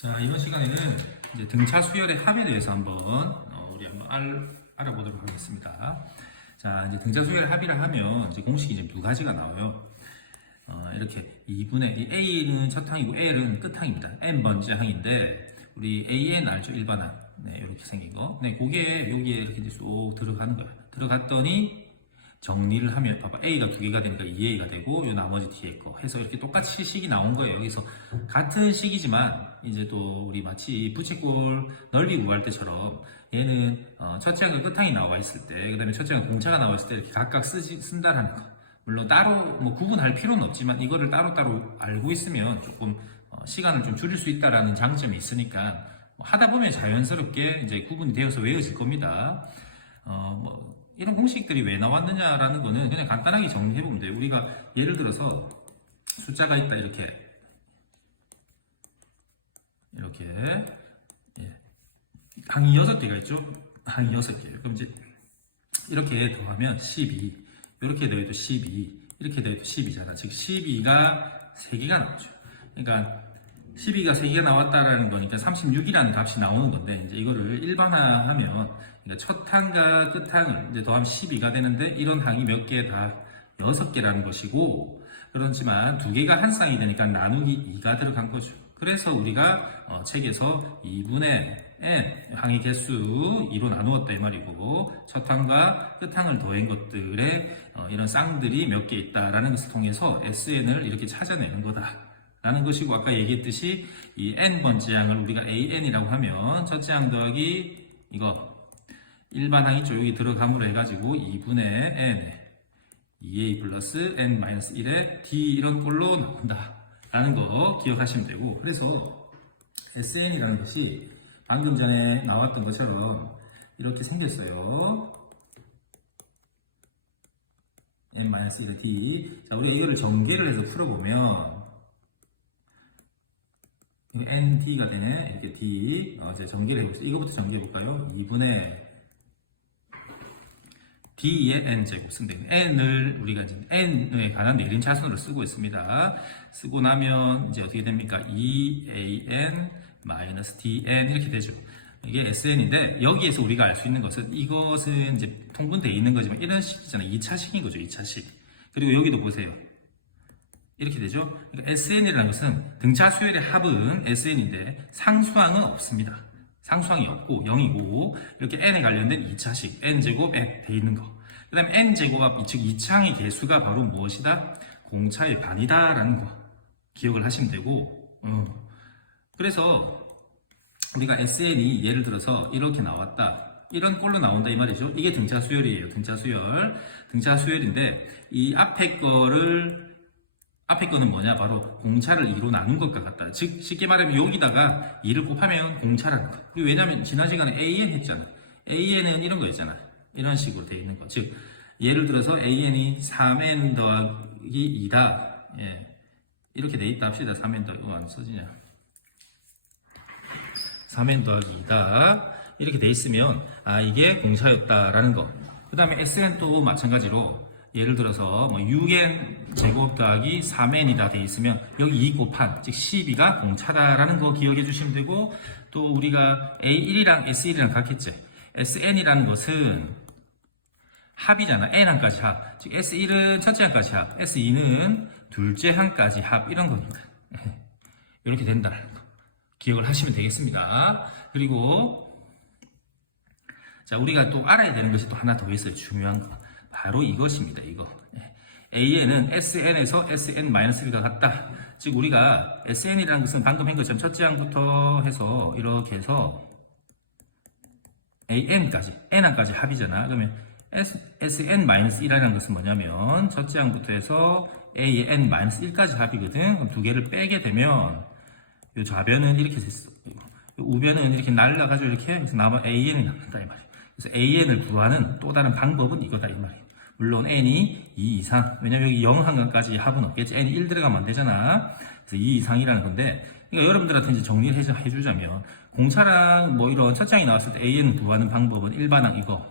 자, 이번 시간에는 이제 등차 수열의 합에 대해서 우리 한번 알아보도록 하겠습니다. 자, 이제 등차 수열의 합이라 하면 이제 공식이 이제 두 가지가 나와요. 이렇게 2분의 A는 첫 항이고 L은 끝 항입니다. n번째 항인데 우리 AN 알죠? 일반항. 네, 이렇게 생긴 거. 네, 그게 여기에 이렇게 이제 쏙 들어가는 거야. 들어갔더니 정리를 하면 봐봐, A가 두 개가 되니까 2A가 되고 요 나머지 뒤에 거 해서 이렇게 똑같이 식이 나온 거예요. 여기서 같은 식이지만 이제 또 우리 마치 부채꼴 넓이 구할 때처럼 얘는 첫째 항과 끝항이 나와 있을 때, 그 다음에 첫째 항 공차가 나와 있을 때 이렇게 각각 쓴다라는 거. 물론 따로 뭐 구분할 필요는 없지만 이거를 따로따로 알고 있으면 조금 시간을 좀 줄일 수 있다라는 장점이 있으니까 하다 보면 자연스럽게 이제 구분이 되어서 외워질 겁니다. 이런 공식들이 왜 나왔느냐라는 거는 그냥 간단하게 정리해보면 돼요. 우리가 예를 들어서 숫자가 있다, 이렇게 예. 항이 6개가 있죠. 항이 6개. 그럼 이제 이렇게 더하면 12, 이렇게 더해도 12, 이렇게 더해도 12잖아. 즉 12가 3개가 나오죠. 그러니까 12가 3개가 나왔다라는 거니까 36이라는 값이 나오는 건데, 이제 이거를 일반화하면, 그러니까 첫 항과 끝 항을 이제 더하면 12가 되는데, 이런 항이 몇 개? 다 6개라는 것이고, 그렇지만 두 개가 한 쌍이 되니까 나누기 2가 들어간 거죠. 그래서 우리가 책에서 2분의 n 항의 개수 2로 나누었다 이 말이고, 첫 항과 끝 항을 더한 것들의 이런 쌍들이 몇 개 있다라는 것을 통해서 SN을 이렇게 찾아내는 거다 라는 것이고, 아까 얘기했듯이 이 n번째 항을 우리가 AN이라고 하면 첫째 항 더하기 이거 일반 항 있죠. 여기 들어감으로 해가지고 2분의 n 2a 플러스 n-1의 d 이런 꼴로 나온다 라는 거 기억하시면 되고, 그래서 SN이라는 것이 방금 전에 나왔던 것처럼 이렇게 생겼어요. n-1의 d. 자, 우리가 이거를 전개를 해서 풀어보면 nd가 되네. 이렇게 d. 이제 전개를 해보겠습니다. 이거부터 전개해볼까요? 2분의 d의 n제곱 쓴다. n을 우리가 이제 n에 관한 내림차순으로 쓰고 있습니다. 쓰고 나면 이제 어떻게 됩니까? 2an dn 이렇게 되죠. 이게 SN인데, 여기에서 우리가 알 수 있는 것은, 이것은 이제 통분되어 있는 거지만 이런 식이잖아요. 2차식인 거죠. 2차식. 그리고 여기도 보세요. 이렇게 되죠. 그러니까 SN이라는 것은 등차 수열의 합은 SN인데 상수항은 없습니다. 상수항이 없고 0이고, 이렇게 n에 관련된 2차식 n제곱에 돼 있는 거. 그 다음에 n제곱, 즉 2차항의 개수가 바로 무엇이다? 공차의 반이다 라는 거 기억을 하시면 되고, 그래서 우리가 SN이 예를 들어서 이렇게 나왔다, 이런 꼴로 나온다 이 말이죠. 이게 등차 수열이에요. 등차 수열. 등차 수열인데, 이 앞에 거는 뭐냐? 바로 공차를 2로 나눈 것과 같다. 즉 쉽게 말하면 여기다가 2를 곱하면 공차라는 거. 왜냐면 지난 시간에 AN 했잖아. AN은 이런 거였잖아. 이런 식으로 되어 있는 거. 즉 예를 들어서 AN이 3N 더하기 2다. 예. 이렇게 돼 있다 합시다. 3N 더하기, 안 써지냐? 3N 더하기 2다. 이렇게 돼 있으면 이게 공차였다라는 거. 그 다음에 SN 또 마찬가지로 예를 들어서 6n 제곱 더하기 3n이다 돼 있으면 여기 2 곱한, 즉 12가 공차다라는 거 기억해 주시면 되고, 또 우리가 A1이랑 S1이랑 같겠지. SN이라는 것은 합이잖아. n항까지 합. 즉 S1은 첫째 항까지 합, S2는 둘째 항까지 합, 이런 겁니다. 이렇게 된다는 거 기억을 하시면 되겠습니다. 그리고 자, 우리가 또 알아야 되는 것이 또 하나 더 있어요. 중요한 거. 바로 이것입니다. 이거. AN은 SN에서 SN-1가 같다. 즉 우리가 SN이라는 것은 방금 한 것처럼 첫째 항부터 해서 이렇게 해서 AN까지, N항까지 합이잖아. 그러면 SN-1이라는 것은 뭐냐면 첫째 항부터 해서 AN-1까지 합이거든. 그럼 두 개를 빼게 되면 이 좌변은 이렇게 됐어. 이 우변은 이렇게 날라가지고 이렇게 해서 남은 AN이 남는다 이 말이야. 그래서 AN을 구하는 또 다른 방법은 이거다 이 말이에요. 물론 n이 2 이상, 왜냐면 여기 0항까지 합은 없겠지. n이 1 들어가면 안 되잖아. 그래서 2 이상이라는 건데, 그러니까 여러분들한테 이제 정리를 해주자면, 공차랑 이런 첫째 항이 나왔을 때 AN을 구하는 방법은 일반항 이거,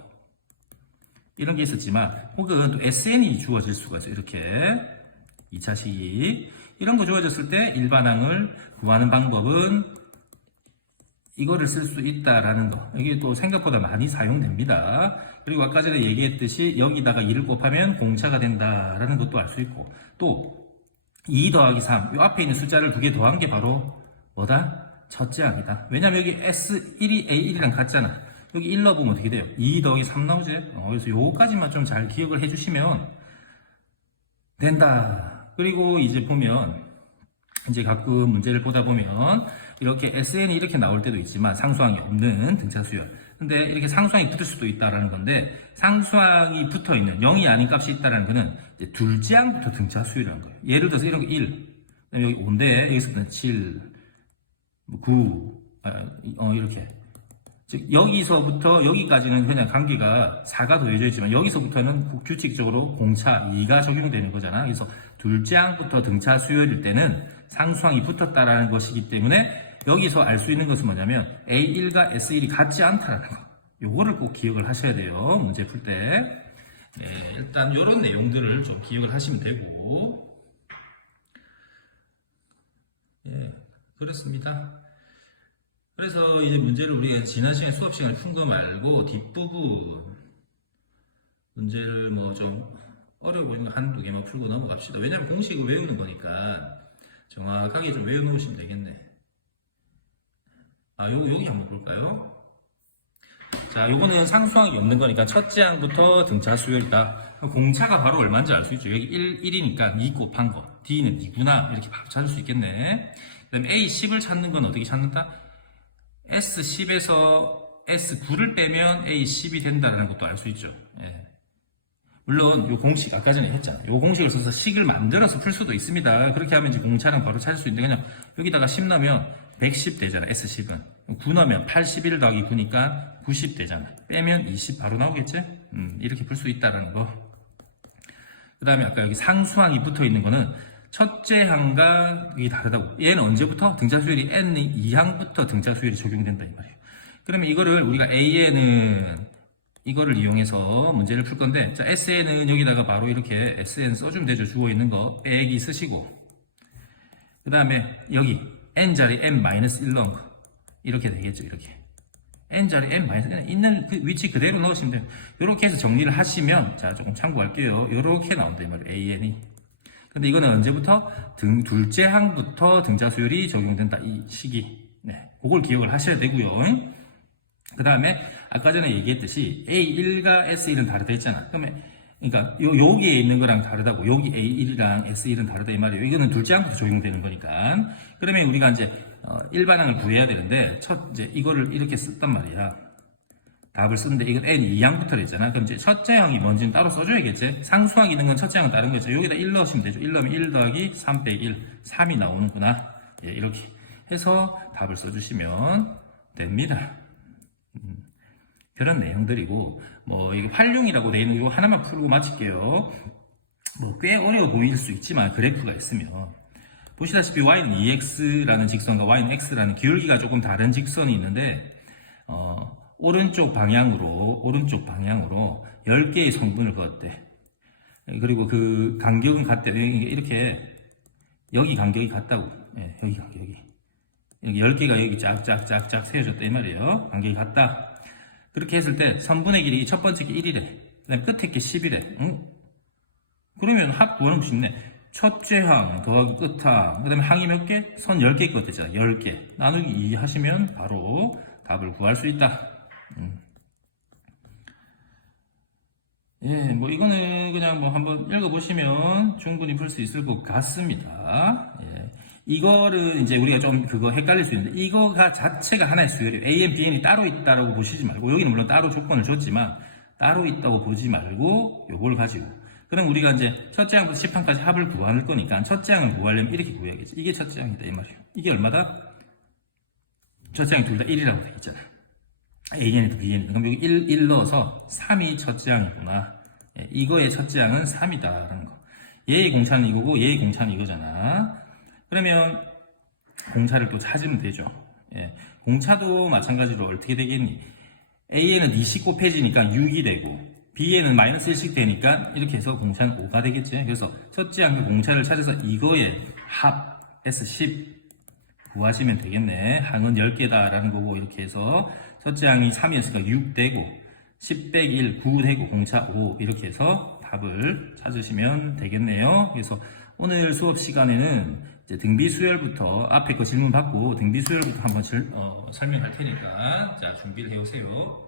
이런 게 있었지만, 혹은 또 SN이 주어질 수가 있어요. 이렇게 2차식이 이런 거 주어졌을 때 일반항을 구하는 방법은 이거를 쓸 수 있다라는 거. 이게 또 생각보다 많이 사용됩니다. 그리고 아까 전에 얘기했듯이 여기다가 2를 곱하면 공차가 된다라는 것도 알 수 있고, 또 2 더하기 3, 이 앞에 있는 숫자를 2개 더한 게 바로 뭐다? 첫째 항이다. 왜냐면 여기 S1이 A1이랑 같잖아. 여기 1 넣어보면 어떻게 돼요? 2 더하기 3 나오지? 그래서 요거까지만 좀 잘 기억을 해주시면 된다. 그리고 이제 보면, 이제 가끔 문제를 보다 보면, 이렇게 SN이 이렇게 나올 때도 있지만, 상수항이 없는 등차수열. 근데 이렇게 상수항이 붙을 수도 있다라는 건데, 상수항이 붙어 있는 0이 아닌 값이 있다라는 거는, 이제 둘째 항부터 등차수열이라는 거예요. 예를 들어서 이런 거 1, 여기 5인데, 여기서부터는 7, 9, 이렇게. 즉, 여기서부터 여기까지는 그냥 관계가 4가 더해져 있지만, 여기서부터는 규칙적으로 공차 2가 적용되는 거잖아. 그래서 둘째 항부터 등차 수열일 때는 상수항이 붙었다라는 것이기 때문에, 여기서 알 수 있는 것은 뭐냐면, A1과 S1이 같지 않다라는 거. 요거를 꼭 기억을 하셔야 돼요. 문제 풀 때. 네, 일단 이런 내용들을 좀 기억을 하시면 되고, 예, 그렇습니다. 그래서 이제 문제를 우리가 지난 시간 수업 시간에 푼 거 말고 뒷부분 문제를 뭐 좀 어려워 보이는 거 한두 개만 풀고 넘어갑시다. 왜냐면 공식을 외우는 거니까 정확하게 좀 외워놓으시면 되겠네. 여기 한번 볼까요? 자, 요거는 상수항이 없는 거니까 첫째 항부터 등차 수열이다. 공차가 바로 얼마인지 알 수 있죠. 여기 1이니까 2 곱한 거. D는 2구나. 이렇게 바로 찾을 수 있겠네. 그 다음에 A10을 찾는 건 어떻게 찾는다? S10에서 S9를 빼면 A10이 된다는 것도 알 수 있죠. 예. 물론 요 공식 아까 전에 했잖아요. 요 공식을 써서 식을 만들어서 풀 수도 있습니다. 그렇게 하면 이제 공차랑 바로 찾을 수 있는데 그냥 여기다가 10 넣으면 110 되잖아. S10은 9 넣으면 81 더하기 9니까 90 되잖아. 빼면 20 바로 나오겠지? 이렇게 풀 수 있다는 거. 그 다음에 아까 여기 상수항이 붙어 있는 거는 첫째 항과 이게 다르다고. 얘는 언제부터? 등차 수열이 N 2항부터 등차 수열이 적용된다 이 말이에요. 그러면 이거를 우리가 A에는 이거를 이용해서 문제를 풀 건데, 자, SN은 여기다가 바로 이렇게 SN 써주면 되죠. 주어 있는 거 빼기 쓰시고, 그 다음에 여기 N자리 M-1 넣은 거 이렇게 되겠죠. 이렇게 N자리 M-1 있는 그 위치 그대로 넣으시면 돼요. 이렇게 해서 정리를 하시면, 자, 조금 참고할게요. 이렇게 나온다 이 말이에요. AN이. 근데 이거는 언제부터? 둘째 항부터 등차 수열이 적용된다. 이 시기. 네. 그걸 기억을 하셔야 되고요. 그 다음에 아까 전에 얘기했듯이 A1과 S1은 다르다 했잖아. 그러면 그러니까 여기에 있는 거랑 다르다고. 여기 A1이랑 S1은 다르다 이 말이에요. 이거는 둘째 항부터 적용되는 거니까. 그러면 우리가 이제 일반항을 구해야 되는데 이제 이거를 이렇게 썼단 말이야. 답을 쓰는데 이건 N 2항부터 했잖아. 그럼 이제 첫째 항이 뭔지는 따로 써줘야겠지. 상수항이 있는 건 첫째 항은 다른 거죠. 여기다 1 넣으시면 되죠. 1 넣으면 1 더하기 3 빼기 1, 3이 나오는구나. 예, 이렇게 해서 답을 써주시면 됩니다. 그런 내용들이고, 뭐 이게 활용이라고 되어 있는 이거 하나만 풀고 마칠게요. 뭐 꽤 어려워 보일 수 있지만 그래프가 있으면 보시다시피 y는 2x라는 직선과 y는 x라는 기울기가 조금 다른 직선이 있는데 오른쪽 방향으로 10개의 성분을 그었대. 그리고 그 간격은 같대. 이렇게 여기 간격이 같다고. 예, 여기 간격이. 10개가 여기 짝짝짝짝 세워졌다 이 말이에요. 간격이 같다. 그렇게 했을 때 선분의 길이 첫 번째 게 1이래. 그 다음에 끝에 게 10이래. 그러면 합 구하는 거 쉽네. 첫째 항 더하기 끝항. 그 다음에 항이 몇 개? 선 10개 것 되잖아. 10개. 나누기 2 하시면 바로 답을 구할 수 있다. 예, 뭐 이거는 그냥 뭐 한번 읽어보시면 충분히 풀 수 있을 것 같습니다. 예. 이거를 이제 우리가 좀 그거 헷갈릴 수 있는데 이거가 자체가 하나의 스그래프 AN, BN이 따로 있다라고 보시지 말고 여기는 물론 따로 조건을 줬지만 따로 있다고 보지 말고 요걸 가지고 그럼 우리가 이제 첫째 항부터 10항까지 합을 구할 거니까 첫째 항을 구하려면 이렇게 구해야겠지. 이게 첫째 항이다 이 말이에요. 이게 얼마다? 첫째 항이 둘 다 1이라고 돼 있잖아. AN이든 BN이든. 그럼 여기 1 넣어서 3이 첫째 항이구나. 예, 이거의 첫째 항은 3이다라는 거. 얘의 공차는 이거고 얘의 공차는 이거잖아. 그러면 공차를 또 찾으면 되죠. 예, 공차도 마찬가지로 어떻게 되겠니? A에는 2씩 곱해지니까 6이 되고 B에는 마이너스 1씩 되니까 이렇게 해서 공차는 5가 되겠지. 그래서 첫째 항의 공차를 찾아서 이거의 합 S10 구하시면 되겠네. 항은 10개다 라는 거고, 이렇게 해서 첫째 항이 3이었으니까 6 되고 10 빼기 1 9 되고 공차 5 이렇게 해서 답을 찾으시면 되겠네요. 그래서 오늘 수업 시간에는 이제 등비수열부터 앞에 거 질문 받고 등비수열부터 한번 설명할 테니까 자 준비를 해오세요.